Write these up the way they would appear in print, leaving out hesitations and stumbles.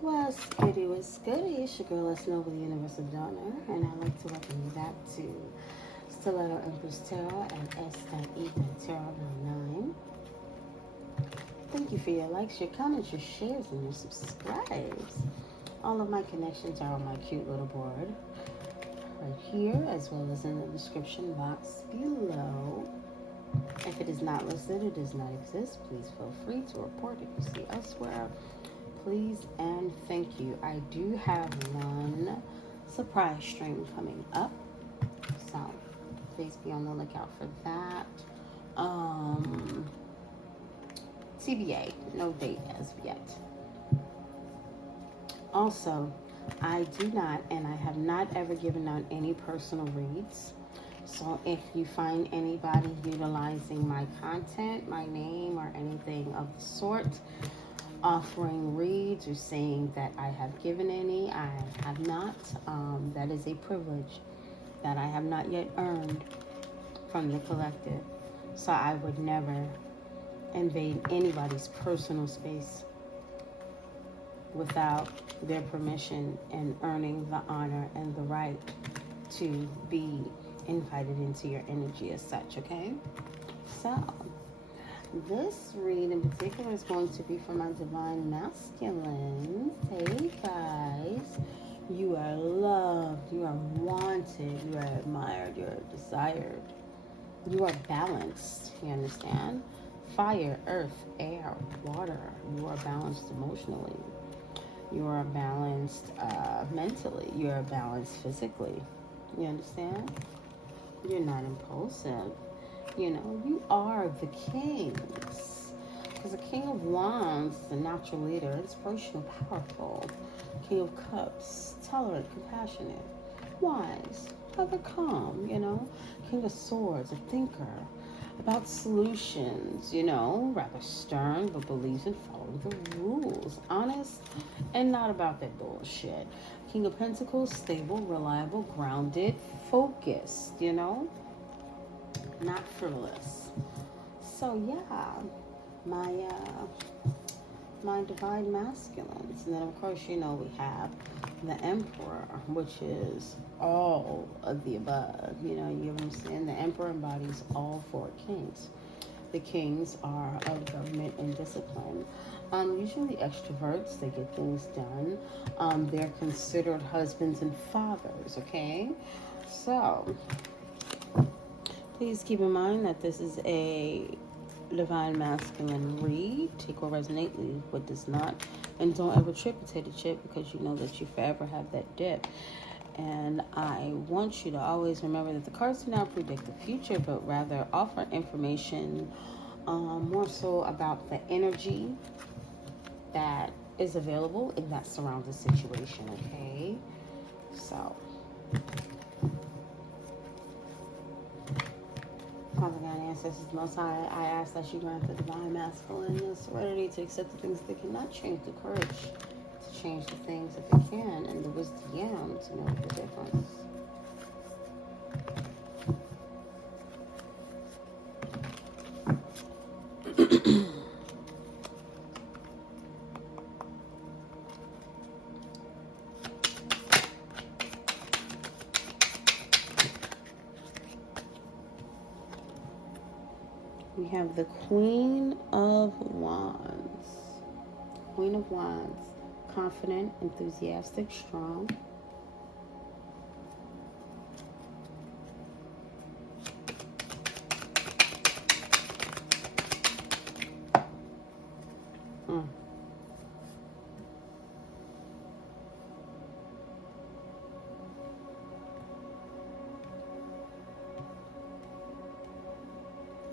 What's goody, what's goody? It's your girl, it's nova.the.empress, and I'd like to welcome you back to Stiletto Empress Tarot at s.e.tarot99. Thank you for your likes, your comments, your shares, and your subscribes. All of my connections are on my cute little board right here, as well as in the description box below. If it is not listed, it does not exist. Please feel free to report if you see elsewhere. Please and thank you. I do have one surprise stream coming up, so please be on the lookout for that. TBA, no date as of yet. Also, I do not, and I have not ever given out any personal reads. So if you find anybody utilizing my content, my name, or anything of the sort, offering reads or saying that I have given any, I have not. That is a privilege that I have not yet earned from the collective. So I would never invade anybody's personal space without their permission and earning the honor and the right to be invited into your energy as such, okay? So this read in particular is going to be for my divine masculines. Hey guys, you are loved, you are wanted, you are admired, you are desired, you are balanced, you understand? Fire, earth, air, water. You are balanced emotionally, you are balanced mentally, you are balanced physically, you understand? You're not impulsive. You know, you are the kings. Because the King of Wands is a natural leader, inspirational, powerful. King of Cups, tolerant, compassionate, wise, rather calm, you know. King of Swords, a thinker, about solutions, you know, rather stern, but believes in following the rules. Honest and not about that bullshit. King of Pentacles, stable, reliable, grounded, focused, you know. Not frivolous. So yeah, my divine masculines. And then of course, you know, we have the Emperor, which is all of the above. You know, you understand, the Emperor embodies all four kings. The kings are of government and discipline. Usually extroverts, they get things done. They're considered husbands and fathers, okay? So please keep in mind that this is a divine masculine read. Take what resonates, leave what does not. And don't ever trip potato chip, because you know that you forever have that dip. And I want you to always remember that the cards do not predict the future, but rather offer information more so about the energy that is available and that surrounds the situation, okay? So Father God, ancestors, Most High, I ask that you grant the divine masculine the serenity to accept the things that cannot change, the courage to change the things that they can, and the wisdom to know the difference. We have the Queen of Wands. Queen of Wands. Confident, enthusiastic, strong.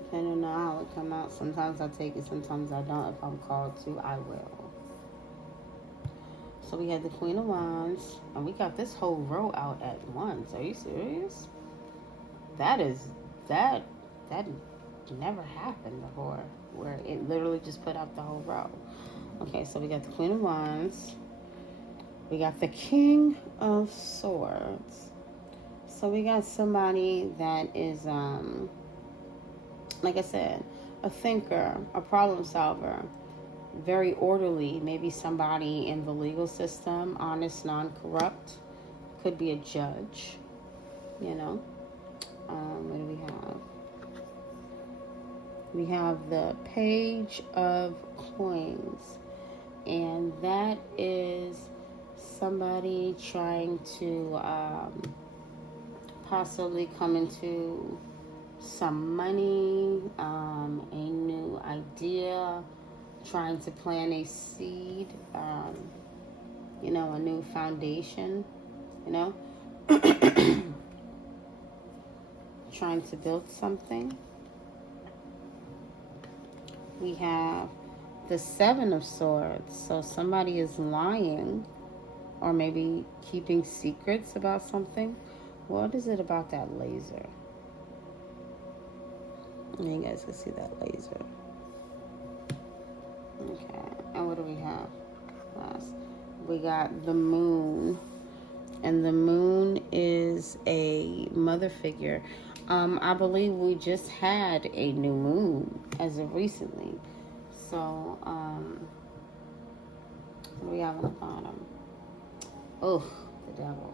Depending on how it come out. Sometimes I take it, sometimes I don't. If I'm called to, I will. So we have the Queen of Wands, and we got this whole row out at once. Are you serious? That never happened before, where it literally just put out the whole row. Okay, so we got the Queen of Wands. We got the King of Swords. So we got somebody that is like I said, a thinker, a problem solver, very orderly. Maybe somebody in the legal system, honest, non-corrupt. Could be a judge, you know. What do we have? We have the Page of Coins, and that is somebody trying to possibly come into some money, a new idea, trying to plant a seed, you know, a new foundation, you know, trying to build something. We have the Seven of Swords. So somebody is lying or maybe keeping secrets about something. What is it about that laser? You guys can see that laser. Okay, and what do we have last? We got the Moon. And the Moon is a mother figure. I believe we just had a new moon as of recently. So, what do we have on the bottom? Oh, the Devil.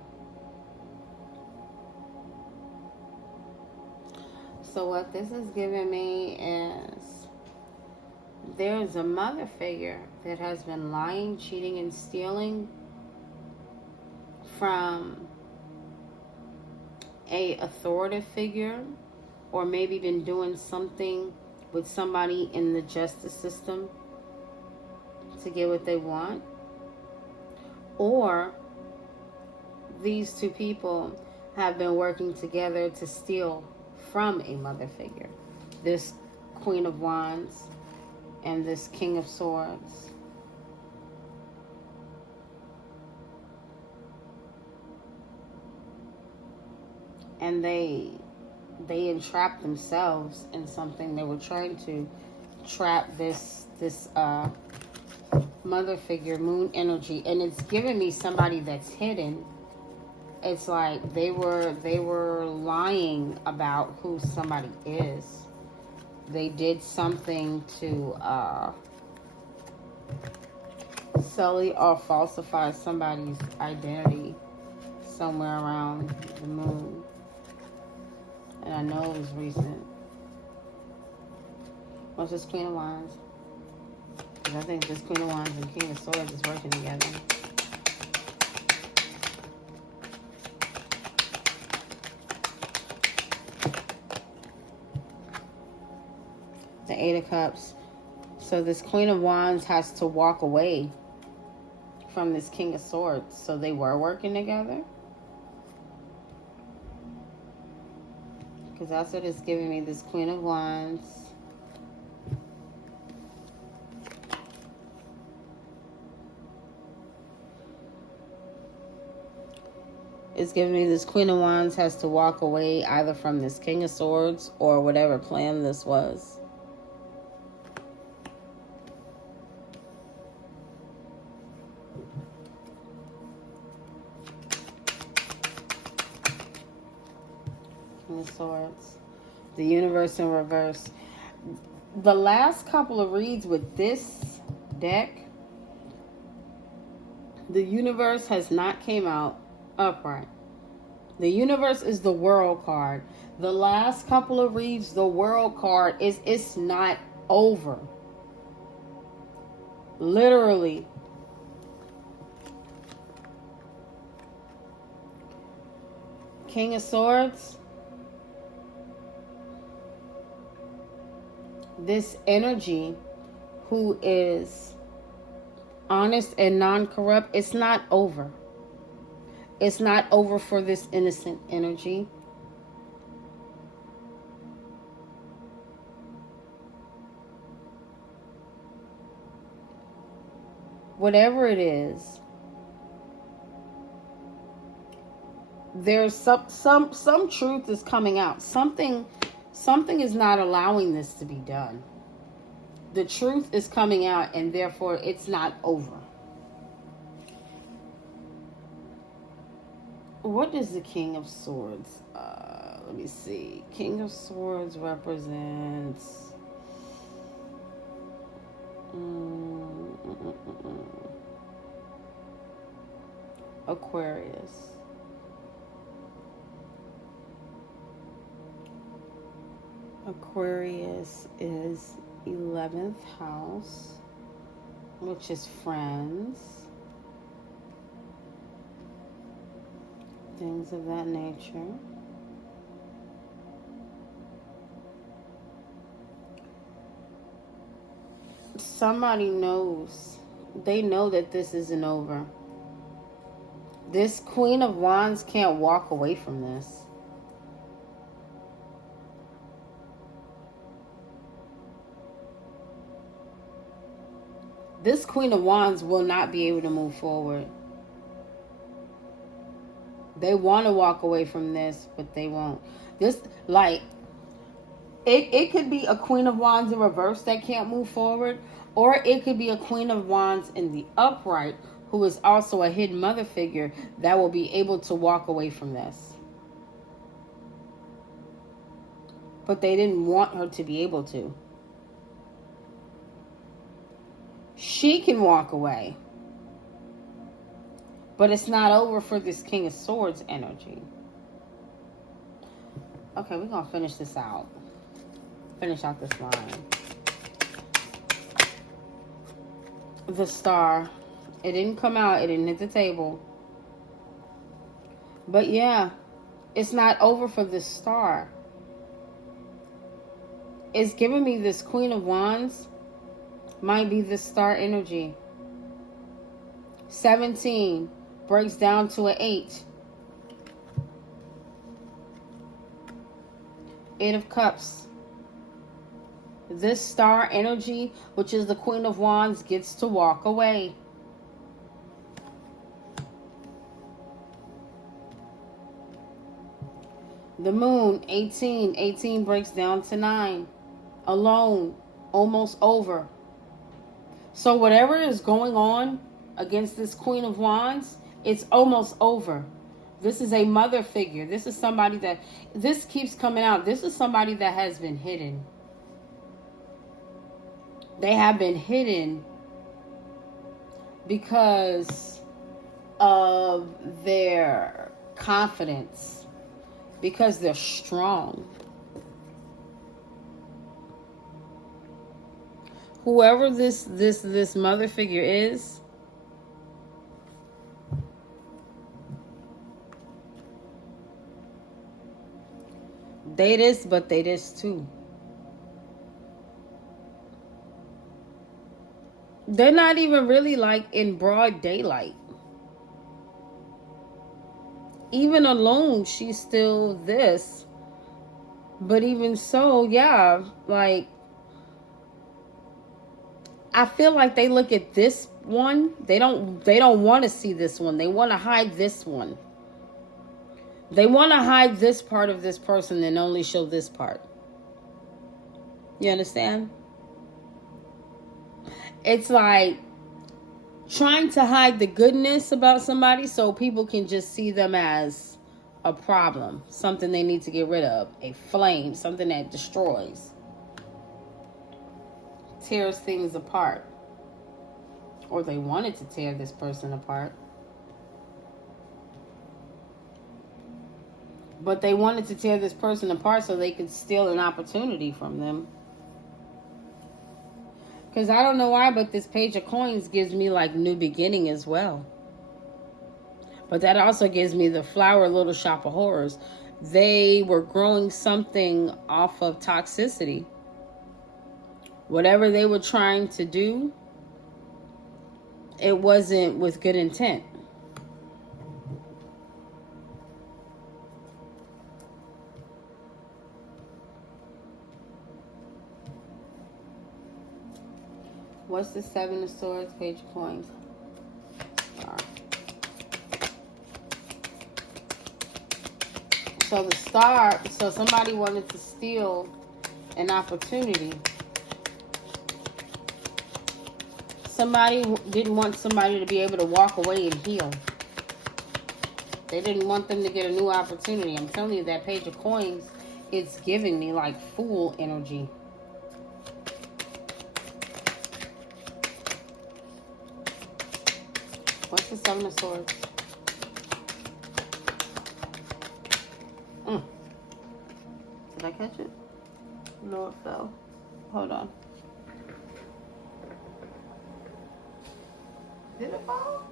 So what this is giving me is there's a mother figure that has been lying, cheating, and stealing from a authoritative figure, or maybe been doing something with somebody in the justice system to get what they want. Or these two people have been working together to steal from a mother figure. This Queen of Wands and this King of Swords. And they entrapped themselves in something. They were trying to trap this mother figure, moon energy, and it's giving me somebody that's hidden. It's like they were lying about who somebody is. They did something to sully or falsify somebody's identity somewhere around the moon. And I know it was recent. What's this Queen of Wands? Because I think this Queen of Wands and King of Swords is working together. The Eight of Cups. So this Queen of Wands has to walk away from this King of Swords. So they were working together. Because that's what it's giving me, this Queen of Wands. It's giving me this Queen of Wands has to walk away either from this King of Swords or whatever plan this was. King of Swords. The Universe in reverse. The last couple of reads with this deck, the Universe has not came out upright. The Universe is the World card. The last couple of reads, the World card is, it's not over. Literally. King of Swords. This energy who is honest and non-corrupt, it's not over. It's not over for this innocent energy. Whatever it is, there's some truth is coming out. Something is not allowing this to be done. The truth is coming out, and therefore it's not over. What is the King of Swords? Let me see. King of Swords represents Aquarius. Aquarius is 11th house, which is friends, things of that nature. Somebody knows. They know that this isn't over. This Queen of Wands can't walk away from this. This Queen of Wands will not be able to move forward. They want to walk away from this, but they won't. This, like, it could be a Queen of Wands in reverse that can't move forward, or it could be a Queen of Wands in the upright who is also a hidden mother figure that will be able to walk away from this. But they didn't want her to be able to. She can walk away. But it's not over for this King of Swords energy. Okay, we're going to finish this out. Finish out this line. The Star. It didn't come out. It didn't hit the table. But yeah, it's not over for this Star. It's giving me this Queen of Wands. Might be the Star energy. 17 breaks down to an 8. 8 of Cups. This Star energy, which is the Queen of Wands, gets to walk away. The Moon, 18. 18 breaks down to 9. Alone. Almost over. So whatever is going on against this Queen of Wands, it's almost over. This is a mother figure. This is somebody that, this keeps coming out. This is somebody that has been hidden. They have been hidden because of their confidence, because they're strong. Whoever this mother figure is, they this, but they this too. They're not even really like in broad daylight. Even alone, she's still this. But even so, yeah, like, I feel like they look at this one. They don't want to see this one. They want to hide this one. They want to hide this part of this person and only show this part. You understand? It's like trying to hide the goodness about somebody so people can just see them as a problem, something they need to get rid of, a flame, something that destroys, tears things apart. Or they wanted to tear this person apart. But they wanted to tear this person apart so they could steal an opportunity from them. Because I don't know why, but this Page of Coins gives me like new beginning as well. But that also gives me the Flower Little Shop of Horrors. They were growing something off of toxicity. Whatever they were trying to do, it wasn't with good intent. What's the Seven of Swords, Page of Coins? Star. So the Star, so somebody wanted to steal an opportunity. Somebody didn't want somebody to be able to walk away and heal. They didn't want them to get a new opportunity. I'm telling you, that Page of Coins, it's giving me like Fool energy. What's the Seven of Swords? Did I catch it? No, it fell. Hold on. Did it fall?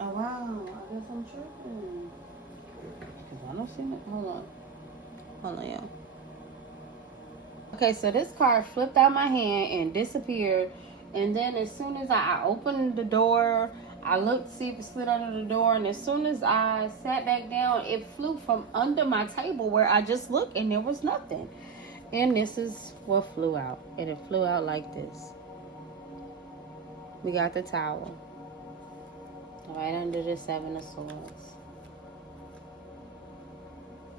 Oh, wow. I guess I'm tripping. Because I don't see it. Hold on. Hold on, y'all. Okay, so this card flipped out my hand and disappeared. And then as soon as I opened the door, I looked to see if it slid under the door. And as soon as I sat back down, it flew from under my table where I just looked and there was nothing. And this is what flew out. And it flew out like this. We got the Tower. Right under the Seven of Swords.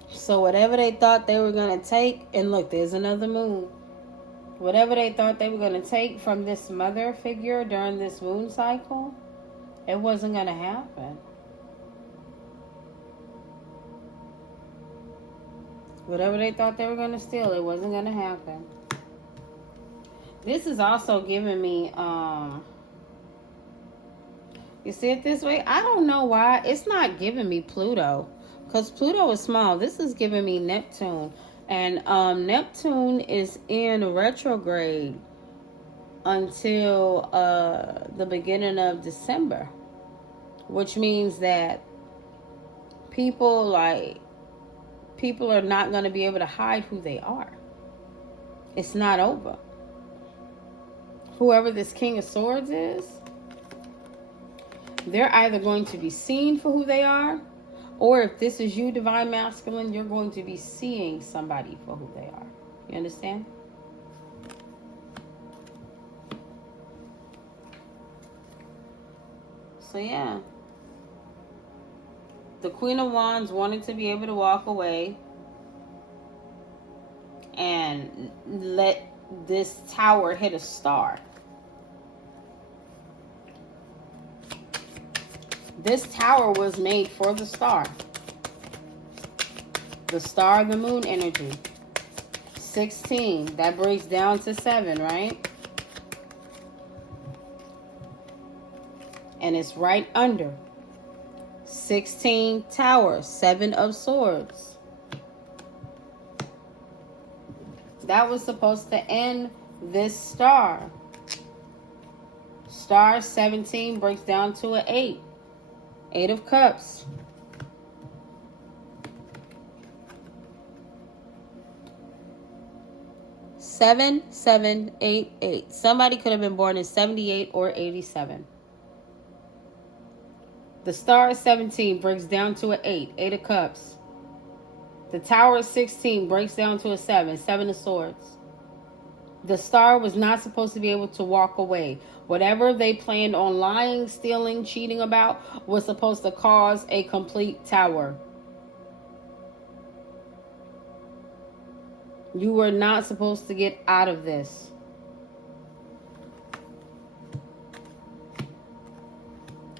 So whatever they thought they were going to take, and look, there's another moon. Whatever they thought they were going to take from this mother figure during this moon cycle, it wasn't going to happen. Whatever they thought they were going to steal, it wasn't going to happen. This is also giving me, you see it this way? I don't know why. It's not giving me Pluto. Because Pluto is small. This is giving me Neptune. And Neptune is in retrograde until the beginning of December. Which means that people are not going to be able to hide who they are. It's not over. Whoever this King of Swords is, they're either going to be seen for who they are, or if this is you, Divine Masculine, you're going to be seeing somebody for who they are. You understand? So yeah. The Queen of Wands wanted to be able to walk away and let this tower hit a star. This tower was made for the star. The star, the moon energy. 16. That breaks down to 7, right? And it's right under. 16 tower. 7 of swords. That was supposed to end this star. Star 17 breaks down to an 8. 8 of Cups. Seven, 7, 8, 8. Somebody could have been born in 78 or 87. The star is 17 breaks down to an 8. 8 of Cups. The tower is 16 breaks down to a 7. 7 of Swords. The star was not supposed to be able to walk away. Whatever they planned on lying, stealing, cheating about was supposed to cause a complete tower. You were not supposed to get out of this.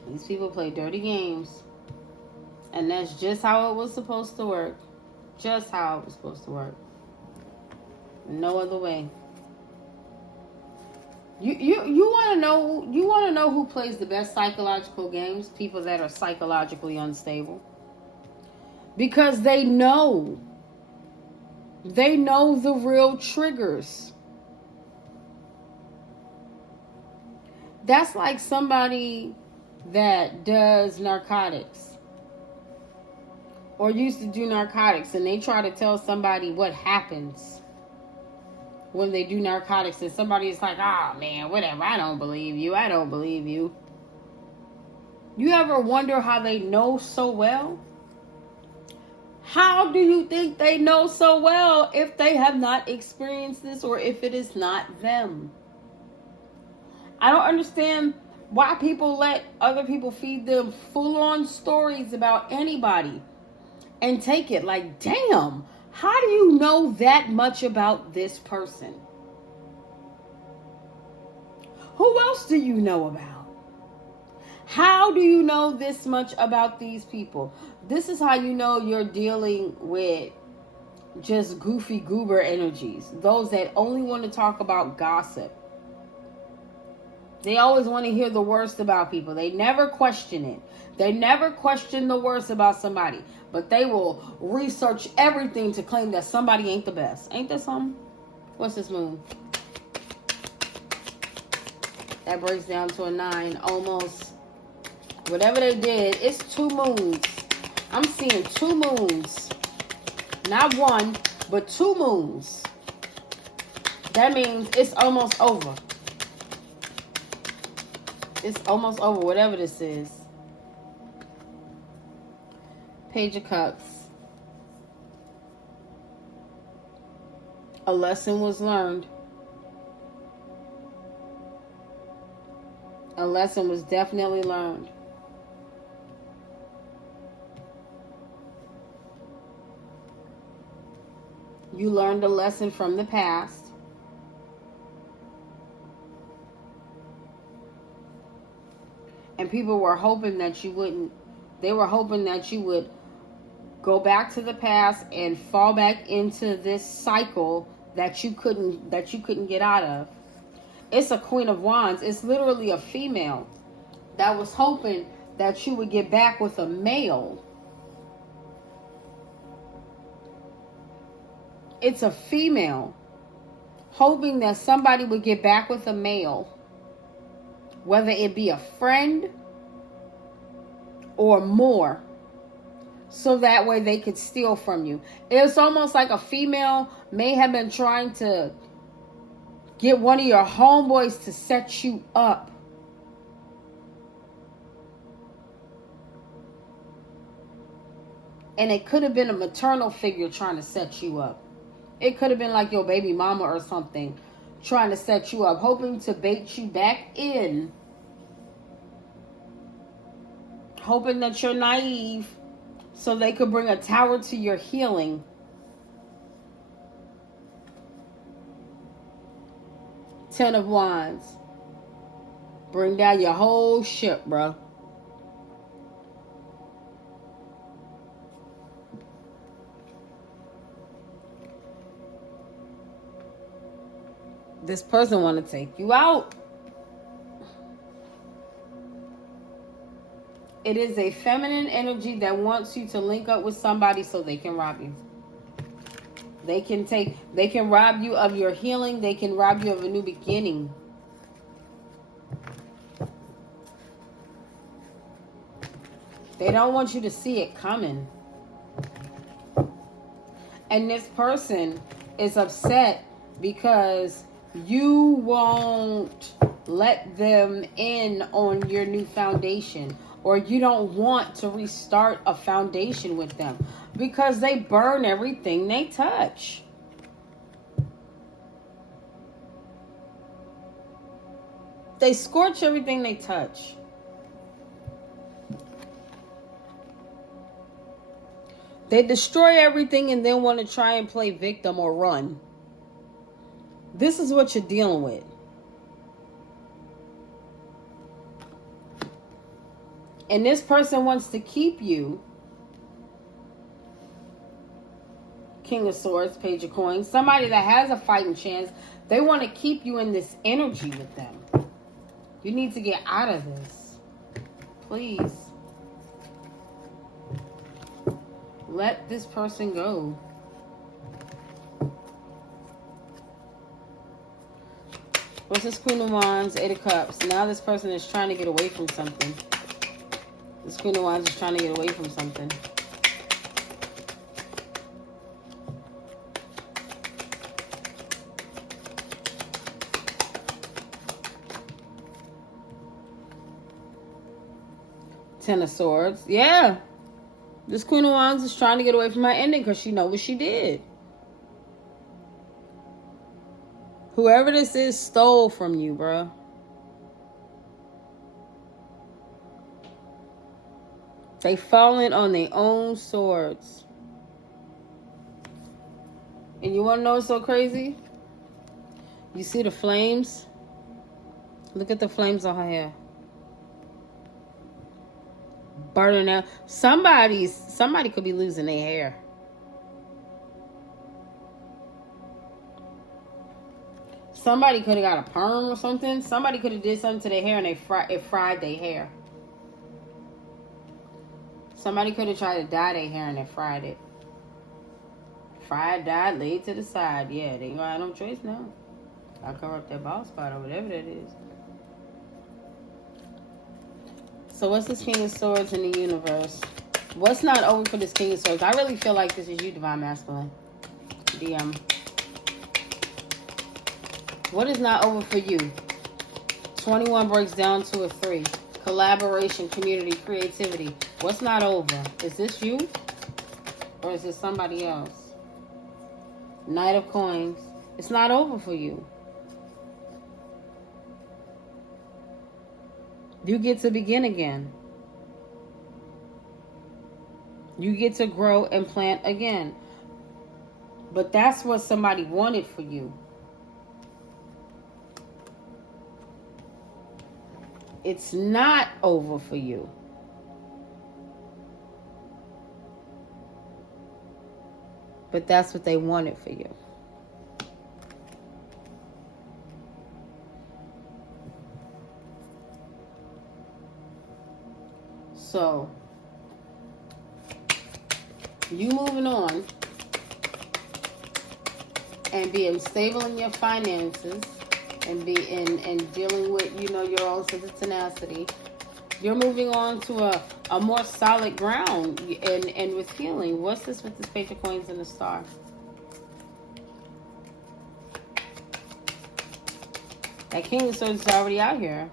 These people play dirty games. And that's just how it was supposed to work. Just how it was supposed to work. No other way. You want to know who plays the best psychological games? People that are psychologically unstable. Because they know the real triggers. That's like somebody that does narcotics or used to do narcotics, and they try to tell somebody what happens when they do narcotics, and somebody is like, oh man, whatever, I don't believe you. You ever wonder how they know so well? How do you think they know so well if they have not experienced this, or if it is not them? I don't understand why people let other people feed them full-on stories about anybody and take it like, damn, how do you know that much about this person? Who else do you know about? How do you know this much about these people? This is how you know you're dealing with just goofy goober energies. Those that only want to talk about gossip. They always want to hear the worst about people. They never question it. They never question the worst about somebody. But they will research everything to claim that somebody ain't the best. Ain't that something? What's this moon? That breaks down to a 9. Almost. Whatever they did, it's 2 moons. I'm seeing 2 moons. Not 1, but 2 moons. That means it's almost over. It's almost over, whatever this is. Page of Cups. A lesson was learned. A lesson was definitely learned. You learned a lesson from the past. And people were hoping that you wouldn't. They were hoping that you would go back to the past and fall back into this cycle that you couldn't get out of. It's a Queen of Wands. It's literally a female that was hoping that you would get back with a male. It's a female hoping that somebody would get back with a male. Whether it be a friend or more. So that way they could steal from you. It's almost like a female may have been trying to get one of your homeboys to set you up. And it could have been a maternal figure trying to set you up. It could have been like your baby mama or something trying to set you up, hoping to bait you back in. Hoping that you're naive so they could bring a tower to your healing. Ten of Wands. Bring down your whole ship, bro. This person want to take you out. It is a feminine energy that wants you to link up with somebody so they can rob you. They can rob you of your healing. They can rob you of a new beginning. They don't want you to see it coming. And this person is upset because you won't let them in on your new foundation. Or you don't want to restart a foundation with them. Because they burn everything they touch. They scorch everything they touch. They destroy everything and then want to try and play victim or run. This is what you're dealing with. And this person wants to keep you. King of Swords, Page of Coins. Somebody that has a fighting chance. They want to keep you in this energy with them. You need to get out of this. Please. Let this person go. What's this Queen of Wands? 8 of Cups. Now this person is trying to get away from something. This Queen of Wands is trying to get away from something. Ten of Swords. Yeah. This Queen of Wands is trying to get away from her ending because she knows what she did. Whoever this is stole from you, bro. They fallen on their own swords. And you want to know what's so crazy? You see the flames? Look at the flames on her hair. Burning out. Somebody could be losing their hair. Somebody could have got a perm or something. Somebody could have did something to their hair and it fried their hair. Somebody could have tried to dye their hair and they fried it. Fried, dyed, laid to the side. Yeah, they ain't gonna have no choice now. I'll cover up that bald spot or whatever that is. So what's this King of Swords in the universe? What's not over for this King of Swords? I really feel like this is you, Divine Masculine. DM. What is not over for you? 21 breaks down to a 3. Collaboration, community, creativity. What's not over? Is this you? Or is this somebody else? Knight of Coins. It's not over for you. You get to begin again. You get to grow and plant again. But that's what somebody wanted for you. It's not over for you. But that's what they wanted for you. So, you moving on and being stable in your finances and dealing with, you know, your own sense of tenacity. You're moving on to a more solid ground and with healing. What's this with this Page of Coins and the Star? That King of Swords is already out here.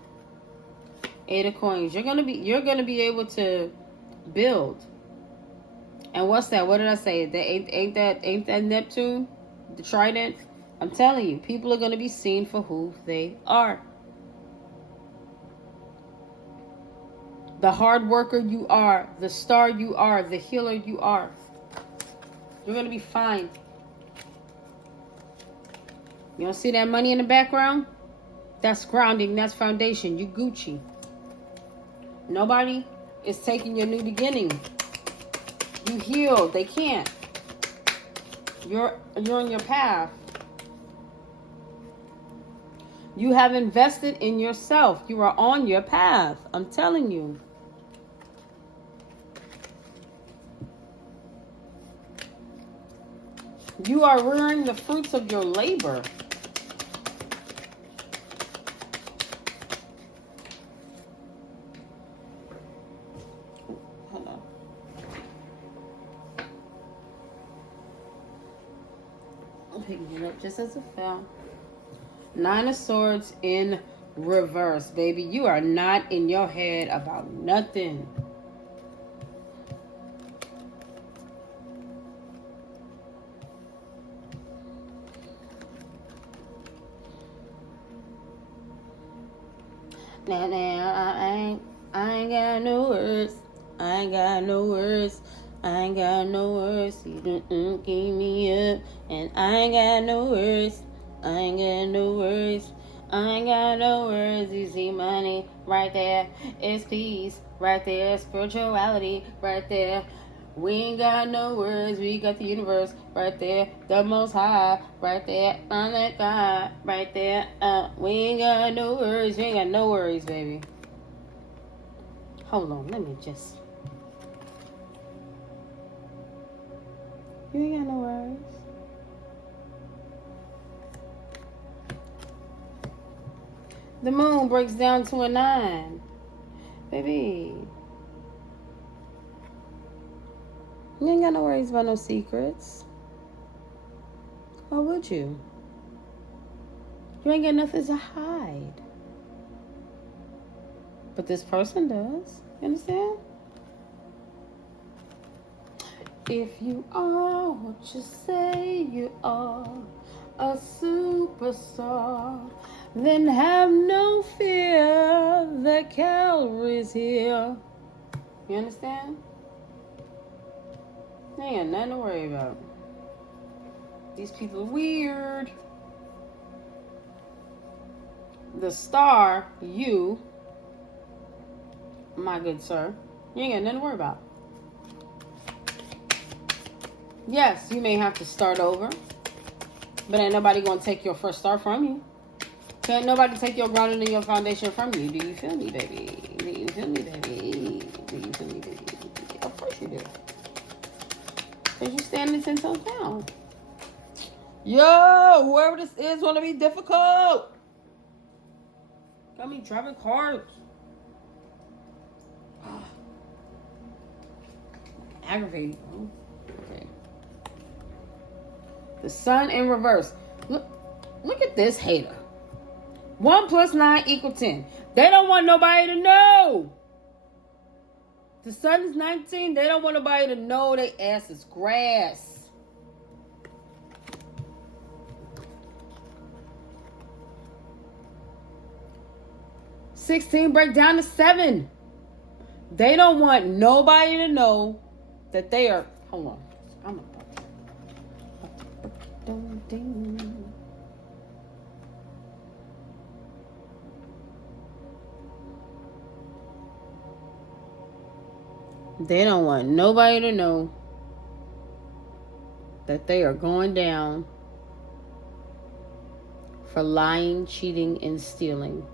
8 of Coins. You're gonna be able to build. And what's that? What did I say? Ain't that Neptune? The Trident? I'm telling you, people are gonna be seen for who they are. The hard worker you are, the star you are, the healer you are. You're gonna be fine. You don't see that money in the background? That's grounding, that's foundation. You Gucci. Nobody is taking your new beginning. You healed. They can't. You're on your path. You have invested in yourself. You are on your path. I'm telling you. You are rearing the fruits of your labor. Hold on. I'm picking it up just as it fell. 9 of Swords in reverse, baby. You are not in your head about nothing. Now, I ain't got no words. I ain't got no words. I ain't got no words. You didn't give me up, and I ain't got no words. I ain't got no words. I ain't got no words. You see money right there. It's peace right there. Spirituality right there. We ain't got no words. We got the universe right there. The Most High right there. On that God right there. We ain't got no worries. We ain't got no worries, baby. Hold on. Let me just. You ain't got no worries. The moon breaks down to a 9. Baby. You ain't got no worries about no secrets. Why would you? You ain't got nothing to hide. But this person does. You understand? If you are what you say you are, a superstar, then have no fear, the cavalry's here. You understand? They ain't got nothing to worry about. These people are weird. The star, you, my good sir, you ain't got nothing to worry about. Yes, you may have to start over, but ain't nobody gonna take your first star from you. Can't nobody take your grounding and your foundation from you. Do you feel me, baby? Do you feel me, baby? Do you feel me, baby? Of course you do. Because you're standing 10 toes down. Yo, whoever this is want to be difficult. Got me dropping cards. Aggravating. Okay. The sun in reverse. Look at this hater. 1 + 9 = 10. They don't want nobody to know. The sun is 19. They don't want nobody to know their ass is grass. $16 break down to 7. They don't want nobody to know that they are. Hold on. I'm a. They don't want nobody to know that they are going down for lying, cheating, and stealing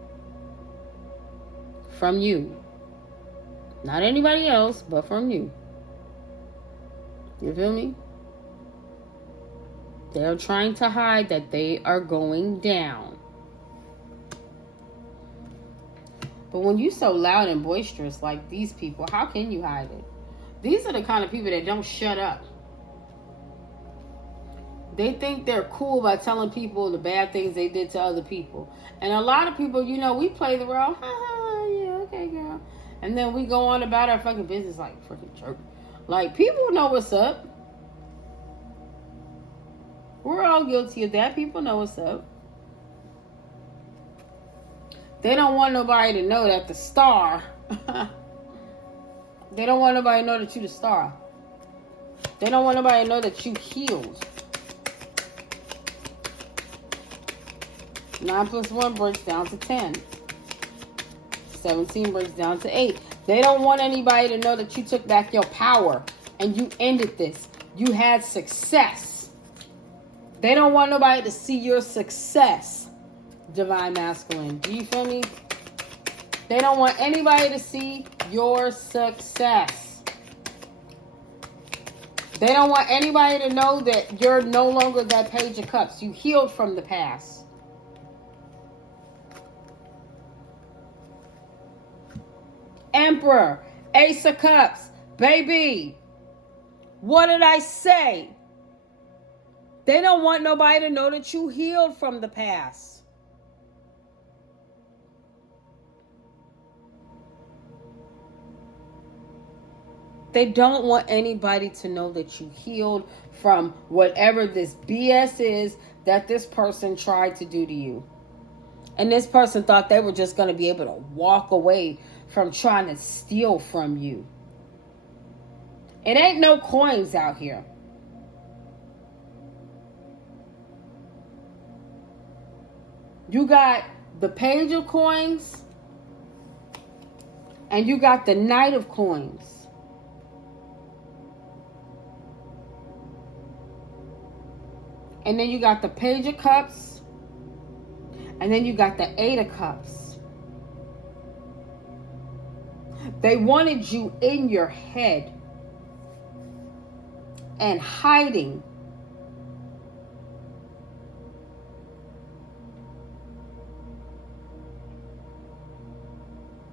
from you. Not anybody else, but from you. You feel me? They're trying to hide that they are going down. But when you so loud and boisterous like these people, how can you hide it? These are the kind of people that don't shut up. They think they're cool by telling people the bad things they did to other people. And a lot of people, you know, we play the role. Yeah, okay, girl. And then we go on about our fucking business like freaking jerk. Like, people know what's up. We're all guilty of that. People know what's up. They don't want nobody to know that the star. They don't want nobody to know that you the star. They don't want nobody to know that you healed. 9 + 1 breaks down to 10. 17 breaks down to 8. They don't want anybody to know that you took back your power and you ended this. You had success. They don't want nobody to see your success, divine masculine. Do you feel me? They don't want anybody to see your success. They don't want anybody to know that you're no longer that Page of Cups. You healed from the past. Emperor, Ace of Cups, baby. What did I say? They don't want nobody to know that you healed from the past. They don't want anybody to know that you healed from whatever this BS is that this person tried to do to you. And this person thought they were just going to be able to walk away from trying to steal from you. It ain't no coins out here. You got the Page of Coins and you got the Knight of Coins. And then you got the Page of Cups. And then you got the 8 of Cups. They wanted you in your head and hiding.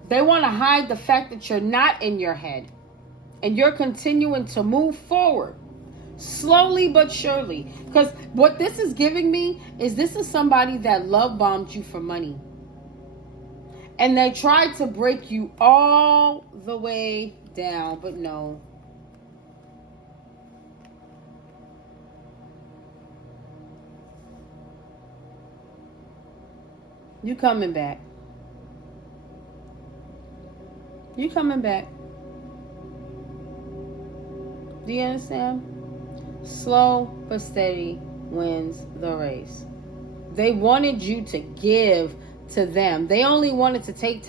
They want to hide the fact that you're not in your head. And you're continuing to move forward. Slowly but surely. Because what this is giving me is this is somebody that love bombed you for money. And they tried to break you all the way down. But no. You coming back. You coming back. Do you understand? Slow but steady wins the race. They wanted you to give to them. They only wanted to take.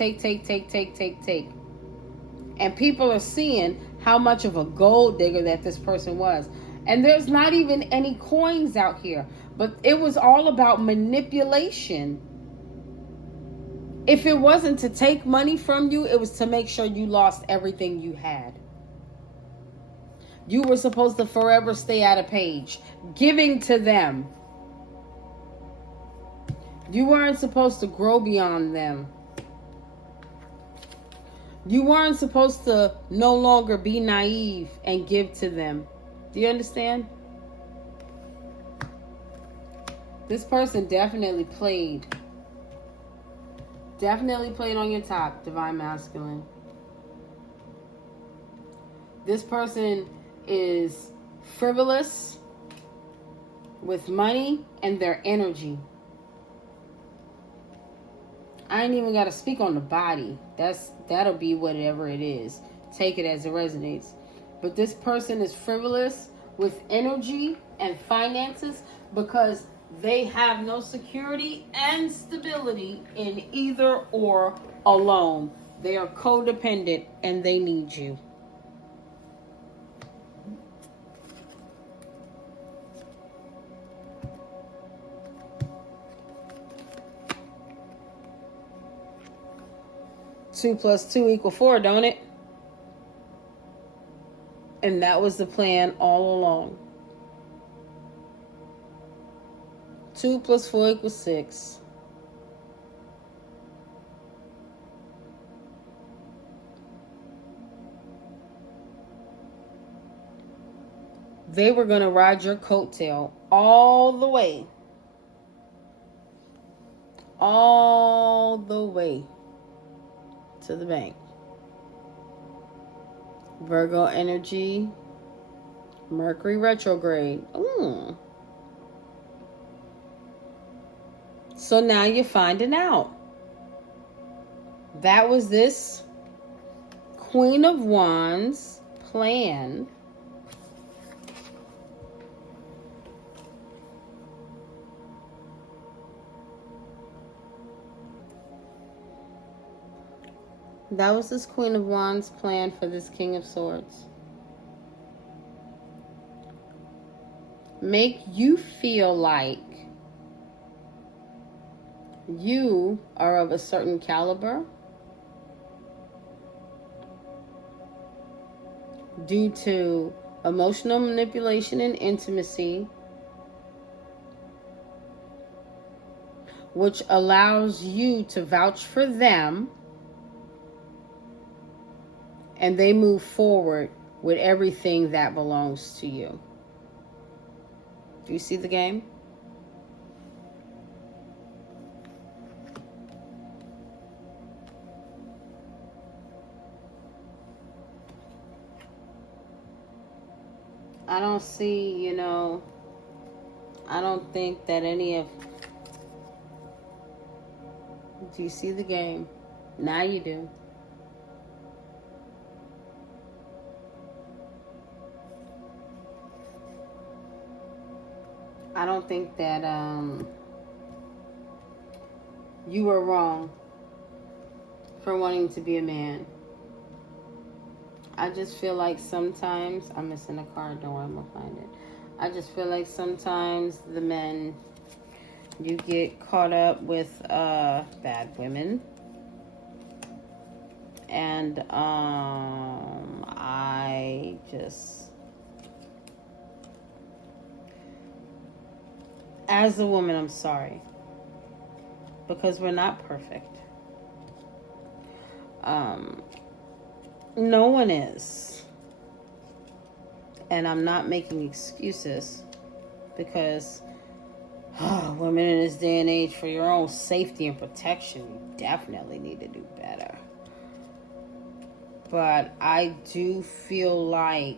And people are seeing how much of a gold digger that this person was. And there's not even any coins out here. But it was all about manipulation. If it wasn't to take money from you, it was to make sure you lost everything you had. You were supposed to forever stay at a page, giving to them. You weren't supposed to grow beyond them. You weren't supposed to no longer be naive and give to them. Do you understand? This person definitely played on your top, Divine Masculine. This person is frivolous with money and their energy. I ain't even got to speak on the body. That'll be whatever it is. Take it as it resonates. But this person is frivolous with energy and finances because they have no security and stability in either or alone. They are codependent and they need you. Two plus two equal 4, don't it? And that was the plan all along. 2 plus 4 equals 6. They were going to ride your coattail all the way. All the way to the bank. Virgo energy. Mercury retrograde. So now you're finding out. That was this Queen of Wands plan. That was this Queen of Wands plan for this King of Swords. Make you feel like you are of a certain caliber due to emotional manipulation and intimacy, which allows you to vouch for them, and they move forward with everything that belongs to you. Do you see the game? I don't see, I don't think that any of... Do you see the game? Now you do. I don't think that you were wrong for wanting to be a man. I just feel like sometimes... I'm missing a card. Don't worry, I'm going to find it. I just feel like sometimes the men, you get caught up with bad women. And I just... As a woman, I'm sorry. Because we're not perfect. No one is. And I'm not making excuses. Because women in this day and age, for your own safety and protection, you definitely need to do better. But I do feel like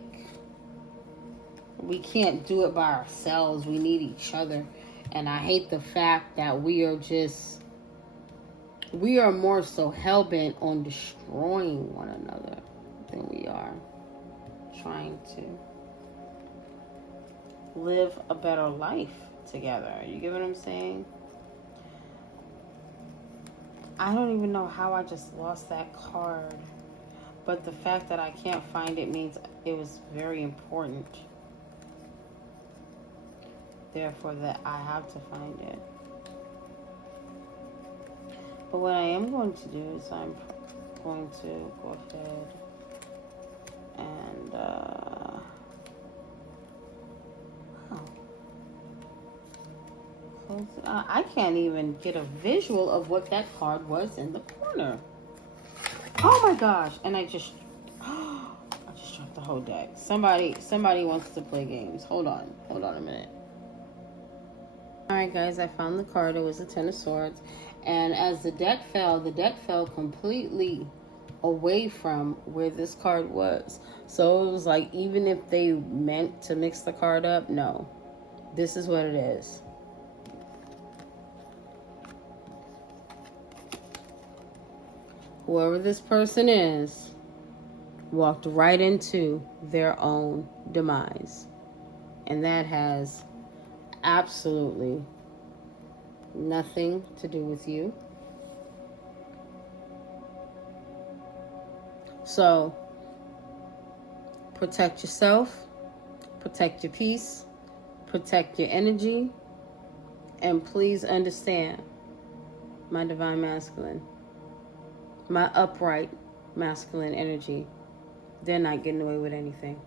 we can't do it by ourselves. We need each other. And I hate the fact that we are more so hell-bent on destroying one another than we are trying to live a better life together. You get what I'm saying? I don't even know how I just lost that card. But the fact that I can't find it means it was very important. Therefore, that I have to find it. But what I am going to do is I'm going to go ahead and I can't even get a visual of what that card was in the corner. Oh my gosh. And I just dropped the whole deck. Somebody wants to play games. Hold on a minute. Alright guys, I found the card. It was the Ten of Swords. And as the deck fell completely away from where this card was. So it was like, even if they meant to mix the card up, no. This is what it is. Whoever this person is walked right into their own demise. And that has absolutely nothing to do with you. So, protect yourself, protect your peace, protect your energy, and please understand, my divine masculine, my upright masculine energy, they're not getting away with anything.